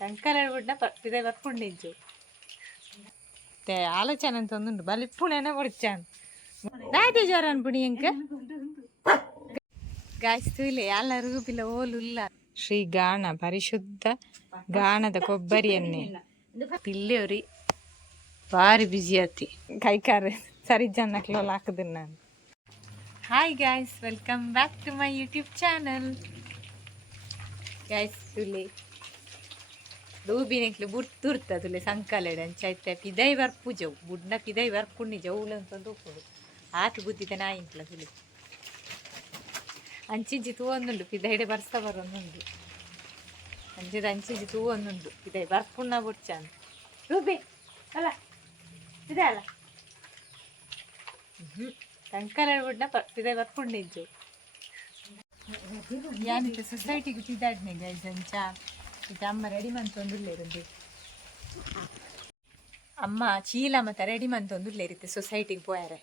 ಸಂಕಲನ ಇದೇ ಬರ್ಕೊಂಡಿದ್ದು ಆಲೋಚನೆ ಅಂತ ಒಂದುಂಟು ಬಲಿಪ್ಪುಣೇನೆ ಹೊಡಿಚಾನು ದಾಯ್ತು ಜ್ವರ ಅನ್ಬಿಡಿ ಇಂಕ ಗಾಯಿಸ್ತೂಲೆ ಎಲ್ಲರಿಗೂ ಪಿಲ್ಲ ಓಲುಲ್ಲ ಶ್ರೀ ಗಾಣ ಪರಿಶುದ್ಧ ಗಾಣದ ಕೊಬ್ಬರಿ ಎಣ್ಣೆ ಪಿಲ್ಲೆವ್ರಿ ಭಾರಿ ಬಿಸಿ ಆತಿ ಕೈಕಾರೆ ಸರಿ ಜನಕ್ಲೆಲ್ಲ ಹಾಕಿದ್ದೀನಿ ನಾನು. Hi guys, welcome back to my YouTube channel. Guys ತುಲೆ ರೂಬಿನೆಕ್ಲೆ ಬುಡ್ತುರ್ತ ತುಲೆ ಸಂಕಲೆಡ್ ಅಂಚೈತೆ ಪಿದೈ ಬರ್ಪು ಜವು ಬುಡ್ನ ಪಿದೈ ಬರ್ಪುಣ್ಣಿ ಜವುಲು ಅಂತಂದು ಹೋಗುದು ಆತು ಬುದ್ಧಿದ ನಾಯಿಂಕ್ಲ ತುಲೆ ಅಂಚಿಂಚಿ ತೂವೊಂದುಂಡು ಪಿದೈಡೆ ಬರ್ಸ ಬರೊಂದುಂಡು ಅಂಚಿದ ಅಂಚಿಂಚಿ ತೂವೊಂದುಂಡು ಪಿದೈ ಬರ್ಪುಣ್ಣ ಬುಡ್ಚಾನು ರೂಬಿ ಅಲ್ಲ ಇದೆ ಅಲ್ಲ ಸಂಕಲೆಡ್ ಬುಡ್ನ ಪಿದೈ ಬರ್ಪುಣ್ಣಿಜ್ಜು ಯಾನಿತ್ತೆ ಸೊಸೈಟಿಗೆ ತಿದ್ದಾಡ್ನೆ ಗೈಸ್ ಅಂಚ ಇದು ಅಮ್ಮ ರೆಡಿ ಮಂತೊಂದುಲ್ಲೇರುಂದು ಅಮ್ಮ ಚೀಲ ಮತ್ತು ರೆಡಿ ಮಂತೊಂದುಲ್ಲೇರಿತ್ತೆ ಸೊಸೈಟಿಗೆ ಪೋಯಾರೆ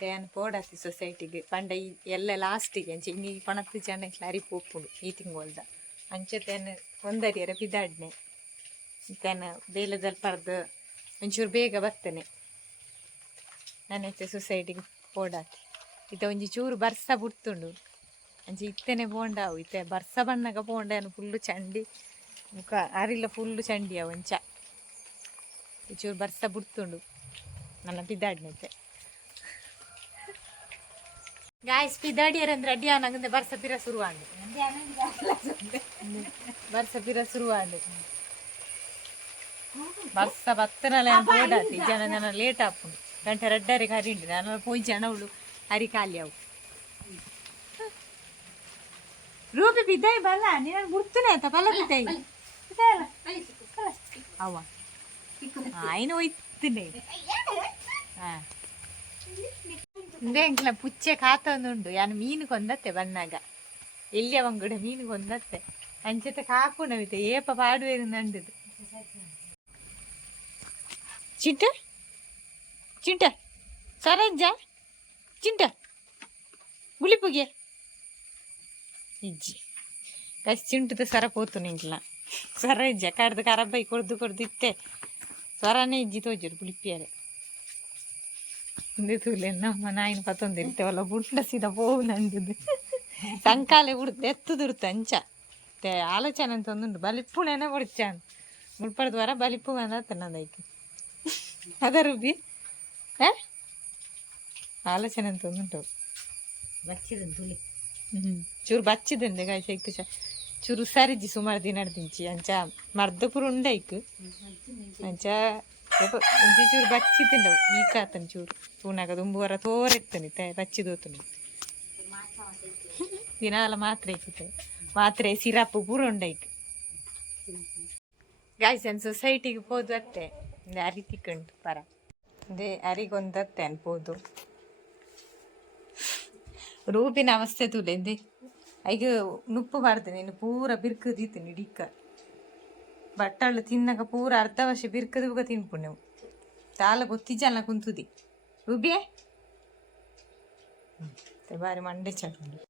ದೇನ್ ಪೋಡಾತಿ ಸೊಸೈಟಿಗೆ ಪಂಡ ಈ ಎಲ್ಲ ಲಾಸ್ಟಿಗೆ ಅಂಚೆ ಇನ್ನೀ ಪಣತ್ತು ಜನಕ್ಕೆ ಅರಿ ಪೋಪುಡು ಈ ತಿಂಗೊಳ್ದ ಅಂಚತೇನು ಒಂದರಿಯರ ಬಿದ್ದಾಡ್ನೆ ತೇನು ಬೇಲದಲ್ಲಿ ಪರ್ದು ಒಂಚೂರು ಬೇಗ ಬರ್ತೇನೆ ನಾನೈತೆ ಸೊಸೈಟಿಗೆ ಪೋಡಾತಿ ಇತ್ತ ಒಂಜಿ ಚೂರು ಬರ್ಸ ಬಿಡ್ತುಂಡು ಅಂಚೆ ಇತ್ತೇನೆ ಬೋಂಡಾವು ಇತ್ತೆ ಬರ್ಸ ಬಣ್ಣಗ ಬೋಂಡನು ಫುಲ್ಲು ಚಂಡಿ ಮುಖ ಅರಿಲ್ಲ ಫುಲ್ಲು ಚಂಡಿ ಅವು ಅಂಚ ಚೂರು ಬರ್ಸ ಬಿಡ್ತುಂಡು ನನ್ನ ಪಿದ್ದಾಡ್ನೈತೆ ಗಾಯ್ಸ್ ಪಿದ್ದಾಡಿಯರಂದ್ರೆ ಅಡ್ಡಿ ಅವನಾಗಂದ್ರೆ ಬರ್ಸ ಪಿರ ಶುರುವಾಂಡು ಬರ್ಸ ಪಿರ ಶುರುವಾಂಡು ಬರ್ಸ ಬತ್ತನಲ್ಲ ಓಡಾತಿ ಜನ ಲೇಟ್ ಆಪುಂಡು ಗಂಟೆ ರೆಡ್ಡರಿಗೆ ಹರಿಂಡು ನಾನು ಪೋಯ್ ಜನ ಅವಳು ಹರಿ ಖಾಲಿ ಅವು ರೂಪಿ ಬಿದ್ದಾಯಿ ಬಲ್ಲ ನೀನು ಬಿಡ್ತೇನೆ ಆಯ್ತಾ ಬಲ್ಲ ಬಿದ್ದಾಯಿ ಅವ ಆಯ್ನ ಒಯ್ತೀನಿ ಹಾಂ ಇಂದೇಂಕ್ಲ ಪುಚ್ಚೆ ಕಾತೊಂದುಂಡು ಯಾನು ಮೀನು ಕೊಂದತ್ತೆ ಬಣ್ಣಾಗ ಎಲ್ಲಿಯ ಬಂಗುಡ ಮೀನು ಕೊಂದತ್ತೆ ಅಂಚತೆ ಕಾಕು ನವಿತೆ ಏಪ ಪಾಡುವೇರು ನಂಡಿದು ಚಿಂಟ ಚಿಂಟ ಸರಜ್ಜ ಚಿಂಟ ಗುಳಿಪುಗೆ ಇಜ್ಜಿ ಕಸಿ ಚಿಂಟದ ಸರ ಪೋತು ನಿಂಕ್ಲ ಸರ ಇಜ್ಜ ಕಡ್ದು ಕರಬೈ ಕೊಡ್ದು ಇತ್ತೆ ಸ್ವರನೇ ಇಜ್ಜಿ ತೋಜರು ಗುಳಿಪಿಯಾರೆ ತೂಲೆ ನಮ್ಮ ನಾಯಿನ ಪತ್ತೊಂದಿರ್ತೇವಲ್ಲ ಬುಡ್ಡ ಸೀದಾ ಪೋವು ನಂದಿದ್ದು ಸಂಕಾಲೆ ಉಡ್ದು ಎತ್ತುದುರ್ತು ಅಂಚ ಆಲೋಚನೆ ಅಂತ ಒಂದುಂಟು ಬಲಿಪ್ಪುಣೇನೆ ಹೊಡಿಚಾನು ಮುಳ್ಪಡ್ದು ವರ ಬಲಿಪ್ಪು ಅಂದತ್ತೆ ನಂದೈತಿ ಅದ ರೂಬಿ ಆಲೋಚನೆ ಅಂತ ಒಂದುಂಟು ಬಚ್ಚಿದನ್ ತುಳಿ ಚೂರು ಬಚ್ಚಿದಂದೆ ಗಾಯ ಸೈಕು ಚೂರು ಸರಿಜಿ ಸುಮಾರು ದಿನ ನಡ್ದಿಂಚಿ ಅಂಚ ಮರ್ದ ಪುರ ಉಂಡೈಕು ಅಂಚ ಒಂಚಿ ಚೂರು ಬಚ್ಚಿದ್ದಂಡವು ವೀಕಾತನ ಚೂರು ತೂನಾಗ ತುಂಬುವರ ತೋರೆತ್ತನಿ ಬಚ್ಚಿದೋತನು ದಿನಾಲ ಮಾತ್ರೆ ಇಕ್ಕಿತೆ ಮಾತ್ರೆ ಸಿರಪ್ಪು ಪೂರ ಉಂಡೈಕು ಗಾಯ್ಸನ್ ಸೊಸೈಟಿಗೆ ಹೋದು ಅತ್ತೆ ಅರಿ ತಿಕ್ಕಂಡು ಪರ ಅದೇ ಅರಿಗೊಂದತ್ತೆ ಅನ್ಬೋದು ರೂಪಿನ ಅವಸ್ಥೆ ತುಲೆಂದೆ ಈಗ ನುಪ್ಪು ಬಾರ್ದು ನೀನು ಪೂರ ಬಿರ್ಕದಿತ್ತು ಇಡಿಕ್ಕ ಬಟ್ಟಳು ತಿನ್ನಕ ಪೂರ ಅರ್ಧ ವರ್ಷ ಬಿರ್ಕದ ತಿನ್ಪು ನೀವು ತಾಲ ಗೊತ್ತಿಜಲ್ಲ ಕುಂತುದಿ ರೂಬಿಯೇ ಬಾರಿ ಮಂಡೆ ಚಂಡು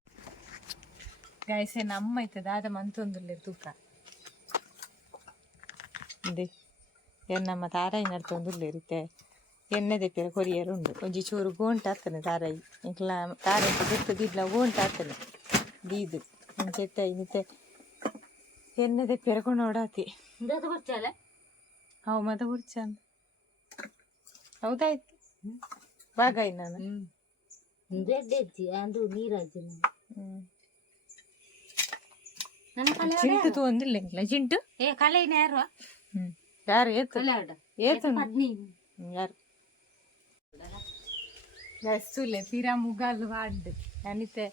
ಗಾಯಸೆ ನಮ್ಮ ಐತೆ ದಾದ ಮಂತೊಂದುಲ್ಲೆ ತೂಕ ಅದೇ ಎನ್ನಮ್ಮ ತಾರಾಯಿ ನಡ್ತೊಂದುಲ್ಲೇರಿತೆ ಎಣ್ಣೆ ದೆಪ್ಪಿರ ಕೊರಿಯರು ಉಂಡು ಒಂಜಿ ಚೂರು ಗೋಂಟ ಆಗ್ತಾನೆ ತಾರಾಯಿ ಇಂಕ್ಲ ತಾರಾಯಿ ಗೊತ್ತದಿಲ್ಲ ಗೋಂಟ ಆಗ್ತಾನೆ ದೀದು ಮುಂಚೆತ್ತ ಇನ್ನಿತ್ತೆ ಎಣ್ಣೆ ದೆಪ್ಪಿರ ಕೊಂಡೋಡಾತಿ ಅವು ಮದ ಹುಡ್ಚಾನ ಹೌದಾಯ್ತು ಬಾಗಾಯಿ ನಾನು ಚಿಂಟು ತೊಂದಿಲ್ಲ ಇಂಕ್ಲ ಚಿಂಟು ಯಾರು ಯಾರು ಏತು ಏತು ಯಾರು ಗಸ್ತುಲೆ ಪಿರಾ ಮುಗಾಲು ಆಡ್ದು ನಾನಿತ್ತೆ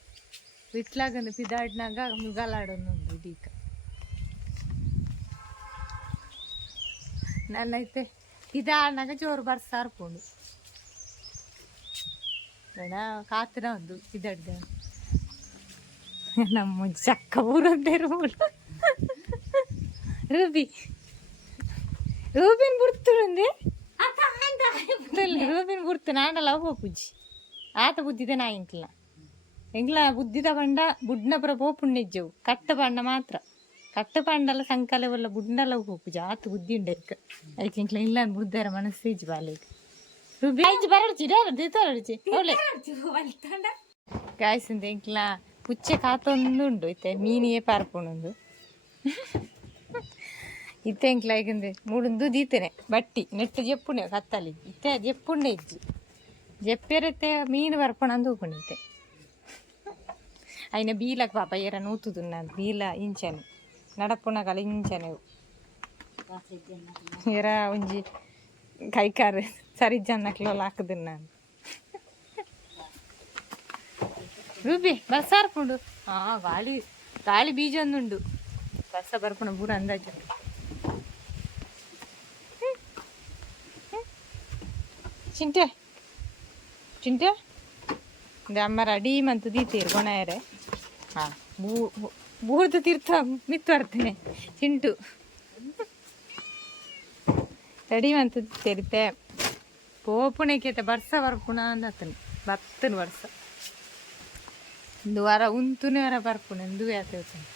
ಬಿಟ್ಲಾಗಂದು ಪಿದಾಡ್ನಾಗ ಮುಗಾಲಾಡೋನು ಇದೀಗ ನನ್ನೈತೆ ಪಿದಾಡ್ನಾಗ ಜೋರು ಬರ್ಸ ಹರ್ಕೊಂಡು ಬೇಡ ಕಾತ್ರ ಒಂದು ಪಿದಾಡ್ದ ನಮ್ಮ ಚಕ್ಕ ಊರಂದೇ ರೂಬಿ ರೂಬಿನ್ ಬಿಡ್ತುಂದೆ ರೂಬಿನ್ ಬಿಡ್ತು ನಾನಲ್ಲ ಹೋಗೋ ಪೂಜಿ ಆತ ಬುದ್ಧಿದೆ ನಾ ಎಂಕ್ಲ ಬುದ್ಧಿದ ಬಂಡ ಬುಡ್ನ ಪುರ ಪೋಪುಣ್ಣಿಜ್ಜವು ಕಟ್ಟ ಬಣ್ಣ ಮಾತ್ರ ಕಟ್ಟು ಪಂಡಲ ಸಂಕಲ ಒಲ್ಲ ಬುಂಡಲ ಹೋಗು ಜಾತು ಬುದ್ಧಿ ಉಂಡೆಕ್ ಐಕ್ ಇಂಕ್ಲ ಇಲ್ಲ ಬುದ್ಧರ ಮನಸ್ಸೇಜ್ ಬಾಲೆಗ್ ರುಬಿ ಐಜ್ ಬರಡ್ಚಿ ದಿತಾರಡ್ಚಿ ಅವಳೆ ಗಾಯ್ಸ್ ಅಂತ ಇಂಕ್ಲ ಪುಚ್ಚೆ ಕಾತೊಂದುಂಡು ಇತ್ತೆ ಮೀನಿಯೇ ಪಾರ್ಪುಣೊಂದು ಇತ್ತೆ ಇಂಕ್ಲ ಐಕಂದೆ ಮೂಡೊಂದು ದೀತೆನೆ ಬಟ್ಟಿ ನೆಟ್ಟು ಜೆಪ್ಪುನೆ ಕತ್ತಲಿ ಇತ್ತೆ ಜೆಪ್ಪುಂಡೆ ಇಜ್ಜಿ ಜೆಪ್ಪೆರತ್ತೆ ಮೀನು ಬರ್ಪಣಂದು ಹೋಗ್ಕೊಂಡಿತ್ತೆ అయిన బీలకు పాప ఎర నూతుతున్నాను బీల ఇంచాను నడపున కల ఇంచాను ఎర ఉంచి కైకారు సరిజ్జన్నట్లో లాక్కుతున్నాను రూబಿ ಬಸ್ ಹಾರ್ಕೊಂಡು ಗಾಳಿ ಗಾಳಿ ಬೀಜ ಒಂದುಂಡು ಬಸ್ಸ ಬರ್ಪುಣ ಬೂರ ಅಂದಾಜು ಚಿಂಟೆ ಚಿಂಟೆ இந்த அம்மா அடி ಮಂತು ದೀತೀರು ಕೊನೆಯರೆ ಹಾಂ ಬೂರ್ದು ತೀರ್ಥ ಮಿತ್ತು ಬರ್ತೇನೆ ಚಿಂಟು ರೆಡಿ ಮಂತು ದೀತಿರುತ್ತೆ ಪೋಪುಣೆಕೇತ ಬರ್ಸ ಬರ್ಪುಣ ಅಂದತನು ಬತ್ತನು ವರ್ಷ ಒಂದು ವಾರ ಉಂತುನೇ ವಾರ ಬರ್ಪುಣ ಎಂದು ಯಾತೇಳ್ತಾನೆ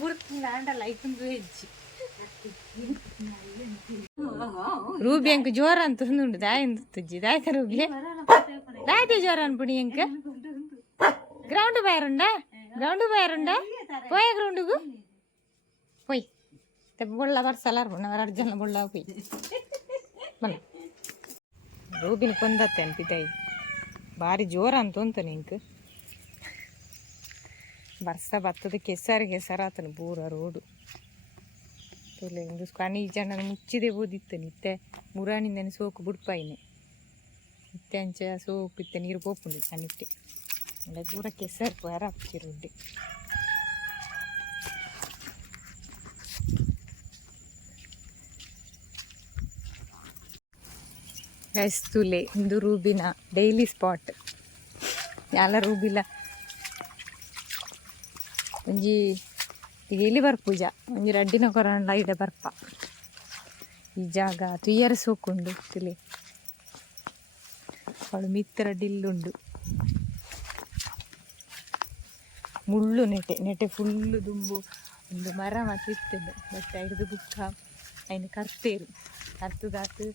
ಬುರ್ತಿನ ಆಂಡಲ್ಲ ಐಕೊಂದು ಹೆಜ್ಜಿ ರೂಬಿ ಅಂಕ ಜೋರ ಅಂತ ಉಂಡು ದಾಯಂದು ತುಜ್ಜಿ ದಾಯ್ತ ರೂಬಿ ದಾಯ್ತ ಜೋರ ಅನ್ಪುಡಿ ಅಂಕ గ్రౌండ్ బయరుండా పోయే గ్రౌండ్కు పోయి బుళ్ళ పర్సలారు ఎవరు జన బుళ్ళ పోయి మన ರೂಬಿನ ಕೊಂದತ್ತೆ ಅನ್ಪಿತಾಯಿ ಭಾರಿ ಜೋರ ಅಂತ ಉಂತಾನೆ ಇಂಕ ಬರ್ಸ ಬತ್ತದ ಕೆಸರಾತನು ಪೂರ ರೋಡು ಒಂದು ಕಣಿ ಜನ ಮುಚ್ಚಿದೆ ಓದಿತ್ತು ನಿತ್ತೆ ಮುರಾನಿಂದನೆ ಸೋಕು ಬುಡ್ಪಾಯಿನೆ ಇತ್ತೆ ಅಂಚ ಸೋಕು ಇತ್ತೆ ನೀರು ಪೋಪುಂಡು ಕಣಿಟ್ಟೆ ಅಲ್ಲ ಪೂರ ಕೆಸರು ಪರ ಹಚ್ಚಿರುಡ್ಡೆ ಗೈಸ್ತುಲೆ ಇಂದು ರೂಬಿನ ಡೈಲಿ ಸ್ಪಾಟ್ ಯಾಲ ರೂಬಿಲ ಒಂಜಿ ಈಗ ಎಲ್ಲಿ ಬರ್ಪೂಜ ಒಂಜಿ ರಡ್ಡಿನ ಕೊರಂಡ ಇಡೆ ಬರ್ಪ ಈ ಜಾಗ ತುಯ್ಯರ ಸೋಕುಂಡು ತಿಳಿ ಅವಳು ಮಿತ್ರ ಡಿಲ್ಲುಂಡು ಮುಳ್ಳು ನೆಟೆ ಫುಲ್ಲು ದುಂಬು ಒಂದು ಮರ ಮತ್ತಿತ್ತದು ಬಟ್ ಹಿಡಿದು ಬುಕ್ಕ ಐನು ಕರ್ತೇರು ಕರ್ತದಾತು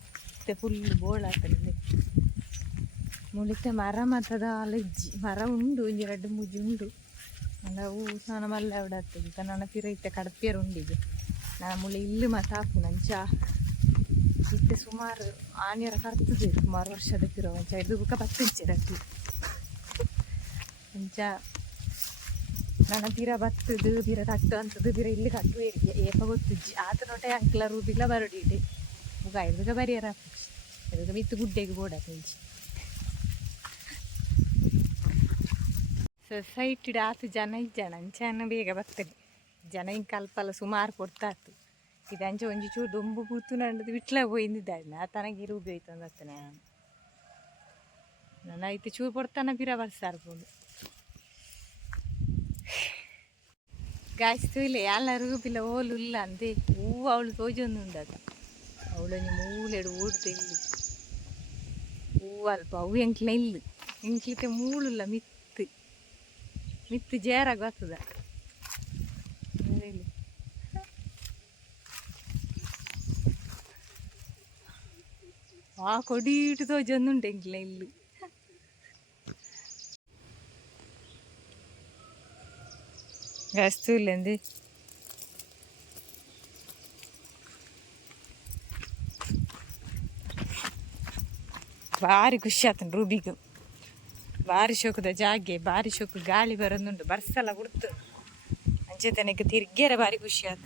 ಫುಲ್ಲು ಬೋಳಾತಲ್ಲಿ ಮುಳಿತೆ ಮರ ಮತ್ತದ ಅಲಜ್ಜಿ ಮರ ಉಂಡು ಒಂಜಿ ರಡ್ಡು ಮುಜ್ಜಿ ಉಂಡು ಅಲ್ಲ ಹೂ ಸ್ನಾನ ಮಲ್ಲ ಅವಡಾಗ್ತದೆ ಈಗ ನನ್ನ ಪಿರ ಇತ್ತೆ ಕಡಪೇರು ಉಂಡಿಗೆ ನಾನು ಮುಳ್ಳಿ ಇಲ್ಲಿ ಮಾತಾಪು ನಂಚ ಇತ್ತೆ ಸುಮಾರು ಆನೆಯರ ಕರ್ತದೆ ಸುಮಾರು ವರ್ಷದ ಪಿರೋ ಅಂಚ ಹಿಡಿದು ಬುಕ್ಕ ಬತ್ತಿಂಚೆ ರಟ್ಟಿ ಅಂಚ ನನ್ನ ತೀರ ಬತ್ತದು ತೀರ ತಟ್ಟು ಅಂತದ್ದು ತೀರ ಇಲ್ಲಿ ಕಟ್ಟು ಏಪ ಗೊತ್ತಿಜ್ಜಿ ಆತ ನೋಟೆ ಅಂಕ್ಲ ರೂಬಿಲ್ಲ ಬರಡಿಡೆ ಮುಗ ಹಿಡ್ದುಗ ಬರಿಯರ ಹಿಡ್ದುಗ ಮಿತ್ತು ಗುಡ್ಡೆಗೆ ಬೋಡಾಕಂಚಿ ಸೊಸೈಟಿಡ್ ಆತು ಜನ ಇಜ್ಜಣ ಅಂಚನ ಬೇಗ ಬರ್ತದೆ ಜನ ಹಿಂಗೆ ಕಲ್ಪಲ್ಲ ಸುಮಾರು ಕೊಡ್ತಾತು ಇದು ಅಂಚೆ ಒಂಜಿ ಚೂರು ದೊಂಬು ಕೂತು ನಂಡದು ಬಿಟ್ಲ ಹೋಯಿಂದಿದ್ದಾಳೆ ನಾ ತನಗೆ ರೂಬಿ ಹೋಯ್ತು ಅಂದತ್ತನೆ ನನ್ನ ಐತೆ ಚೂರು ಕೊಡ್ತಾನ ಬಿರ ಬರ್ಸಾರ್ಬೋದು ಗಾಯ್ಸ್ತು ಇಲ್ಲ ಎಲ್ಲ ರೂಬಿಲ್ಲ ಓಲು ಇಲ್ಲ ಅಂದೆ ಹೂವು ಅವಳು ತೋಜೊಂದು ಉಂಡದು ಅವಳೊಂದು ಮೂಲೆಡು ಓಡ್ದು ಇಲ್ಲಿ ಹೂವು ಅಲ್ಪ ಅವು ಎಂಕ್ಲ ಇಲ್ಲ ಎಂಕ್ಲಿಕ್ಕೆ ಮೂಳುಲ್ಲ ಮಿತ್ತು ಜೇರಾಗ ಬರ್ತದ ಕೊಡೀಟು ತೋಜೊಂದುಂಟು ಎಂಕ್ಲ ಇಲ್ಲಿ ಗಸ್ತು ಇಲ್ಲಂದಿ ಭಾರಿ ಖುಷಿ ಆತನ ರೂಬಿಗೂ ಭಾರಿ ಶೋಕದ ಜಾಗೆ ಭಾರಿ ಶೋಕ ಗಾಳಿ ಬರೋದುಂಟು ಬರ್ಸಲ್ಲ ಬಿಡ್ತು ಅಂಚೆ ತನಕ ತಿರ್ಗೇರ ಭಾರಿ ಖುಷಿ ಆತ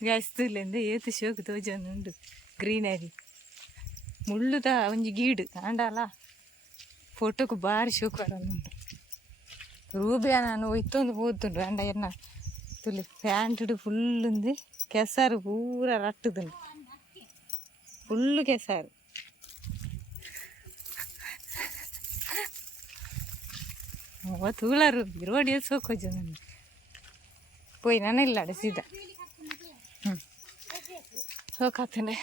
ಗಸ್ತು ಇಲ್ಲಂದು ಏತು ಶೋಕ ತೋಜೊಂದುಂಡು ಗ್ರೀನರಿ ಮುಳ್ಳುದ ಒಂಜಿ ಗೀಡು ಆಂಡಲ ಫೋಟೋಕ್ಕೆ ಭಾರಿ ಶೋಕ ಬರೋದುಂಟು ರೂಬಿಯ ನಾನು ಒಯ್ತೊಂದು ಹೋದ್ದುಂಡು ಅಂಡ ಎನ್ನ ತುಲಿ ಪ್ಯಾಂಟು ಫುಲ್ಲುಂದು ಕೆಸರು ಪೂರ ರಟ್ಟುದುಂಡು ಫುಲ್ಲು ಕೆಸರು ತೂಳರು ರೋಡಿ ಸೋಕೋಜು ನನ್ನ ಪೋಯ್ ನಾನು ಇಲ್ಲ ಸೀದಾ ಸೋಕಾತನೆ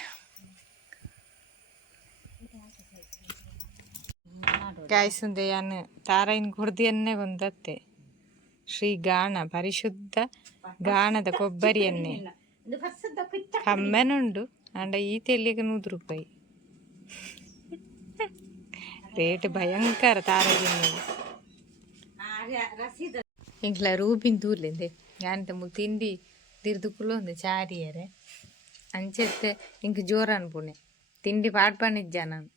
గాయసుందయాన్ని తారాయిని కుడిదియన్నే కొందತ್ತೆ ಶ್ರೀ ಗಾಣ ಪರಿಶುದ್ಧ ಗಾಣದ ಕೊಬ್ಬರಿ ಎಣ್ಣೆ ಕಮ್ಮೆನುಂಡು ಅಂಡ ಈ ತೆಲ್ಲಿಗೆ ₹100 ರೇಟ್ ಭಯಂಕರ ತಾರಾಯಿ ఇంట్లో రూపిని తూర్లేంది అంటే తిండి తిరుదుకులో ఉంది చారియరే అంచేస్తే ఇంక జోరు అనుకునే తిండి పాటు పనిజ్జా ನಾನು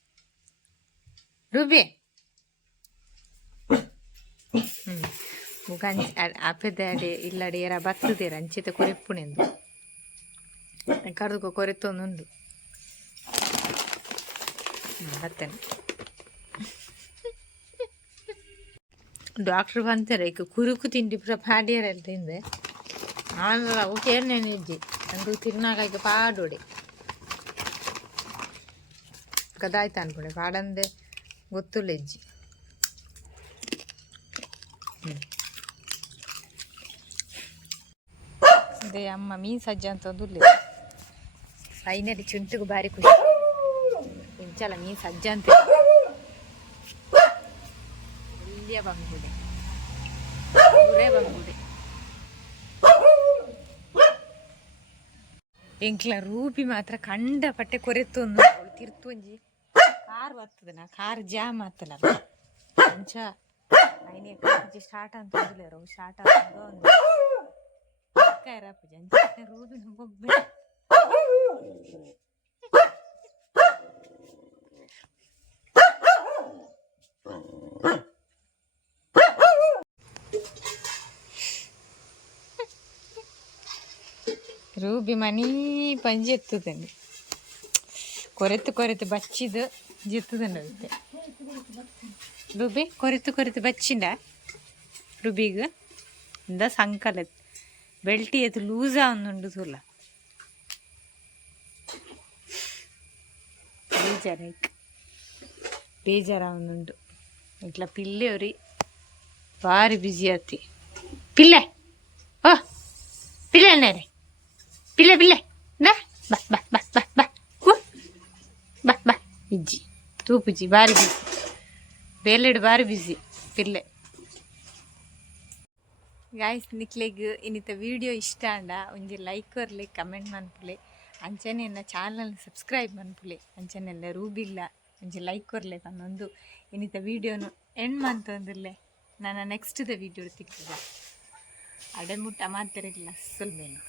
రూపి ಅಪ್ಪೆದಾಡಿ ಇಲ್ಲಡಿ ಏರ ಬತ್ತದೇರ ಅಂಚಿತ ಕೊರೆಪ್ಪುನೆಂದು ಕಡ್ದುಕೊ ಕೊರೆತ್ತೊಂದುಂಡು ಬತ್ತೇನೆ ಡಾಕ್ಟ್ರ್ ಬಂತಾರೆ ಈಗ ಕುರುಕು ತಿಂಡಿ ಪೂರ ಪಾಡ್ಯರೆಲ್ಲ ತಿಂದೆ ಆಂಧ್ರ ಅವು ಕೇರ್ನೇನು ಇಜ್ಜಿ ಅಂದು ತಿನ್ನಾಗ ಈಗ ಪಾಡೋಡೆ ಕದಾಯ್ತು ಅನ್ಕೊಂಡೆ ಪಾಡಂದೆ ಗೊತ್ತಿಲ್ಲ ಇಜ್ಜಿ ಅದೇ ಅಮ್ಮ ಮೀನು ಸಜ್ಜ ಅಂತ ಒಂದು ಫೈನಲಿ ಚುಂಟಿಗೂ ಭಾರಿ ಖುಷಿ ಇಂಚಲ್ಲ ಮೀನು ಸಜ್ಜ ಅಂತ ಇಲ್ಲಿಯ ಬಂಗುಡೆ ಊರೇ ಬಂಗುಡೆ ಎಂಕ್ಲ ರೂಪಿ ಮಾತ್ರ ಕಂಡಪಟ್ಟೆ ಕೊರೆತ್ತೊಂದು ಅವಳು ತಿರ್ತು ಒಂಜಿ ಕಾರ್ ಬರ್ತದೆ ನಾ ಕಾರ್ ಜಾಮ್ ಆತಲ್ಲ ಅಂಚ ಐನೇ ಕಾರ್ ಸ್ಟಾರ್ಟ್ ಅಂತ ಅಂದಿಲ್ಲ ಸ್ಟಾರ್ಟ್ ಆಗ್ತದೋ ಒಂದು ರೂಪಿನ ಬೊಬ್ಬೆ ರೂಬಿ ಮನಿ ಪಂಜಿ ಎತ್ತುದಂడి ಕೊರೆತು ಬಚ್ಚಿದು ಜಿತ್ತುದಂಡ ಅದಕ್ಕೆ ರೂಬಿ ಕೊರೆತು ಬಚ್ಚಿಂಡ ರುಬಿಗ ಇಂದ ಸಂಕಲ ಬೆಲ್ಟಿ ಅದು ಲೂಸಾ ಒಂದುಂಡು ತುಲ ಬೇಜಾರ ಒಂದುಂಡು ಇಟ್ಲ ಪಿಲ್ಲೆವ್ರಿ ಭಾರಿ ಬ್ಯುಸಿ ಆತಿ ಪಿಲ್ಲೆ ಓ ಪಿಲ್ಲೆನೇರಿ ಪಿಲ್ಲೆ ಬಾ ಬಾ ಬಾ ಬಾ ಬಾ ಬಾ ಬಾ ಬಾ ಇಜ್ಜಿ ತೂಪುಜಿ ಭಾರಿ ಬಿಸಿ ಬೇಲೆಡು ಭಾರಿ ಬಿಸಿ ಪಿಲ್ಲೆ ಗಾಯ್ಸ್ ನಿಕ್ಲೆಗ್ ಇನ್ನಿತ ವಿಡಿಯೋ ಇಷ್ಟ ಅಂಡ ಒಂಜಿ ಲೈಕ್ ಕೊರ್ಲಿ ಕಮೆಂಟ್ ಮನ್ಪುಲೆ ಅಂಚನೆ ನನ್ನ ಚಾನಲ್ ಸಬ್ಸ್ಕ್ರೈಬ್ ಮನ್ಪುಲೆ ಅಂಚನೆಲ್ಲ ರೂಬಿಲ್ಲ ಒಂಜಿ ಲೈಕ್ ಕೊರ್ಲೆ ಪನ್ನೊಂದು ಇನ್ನಿತ ವಿಡಿಯೋನು ಎಂಡ್ ಮಂತೊಂದುಲ್ಲೆ ನನ್ನ ನೆಕ್ಸ್ಟ್ ದ ವಿಡಿಯೋ ತಿಕ್ಕದ ಅಡೆಮುಟ್ಟ ಮಾತೆರೆಗ್ಲ ಸುಲ್ಮೇನು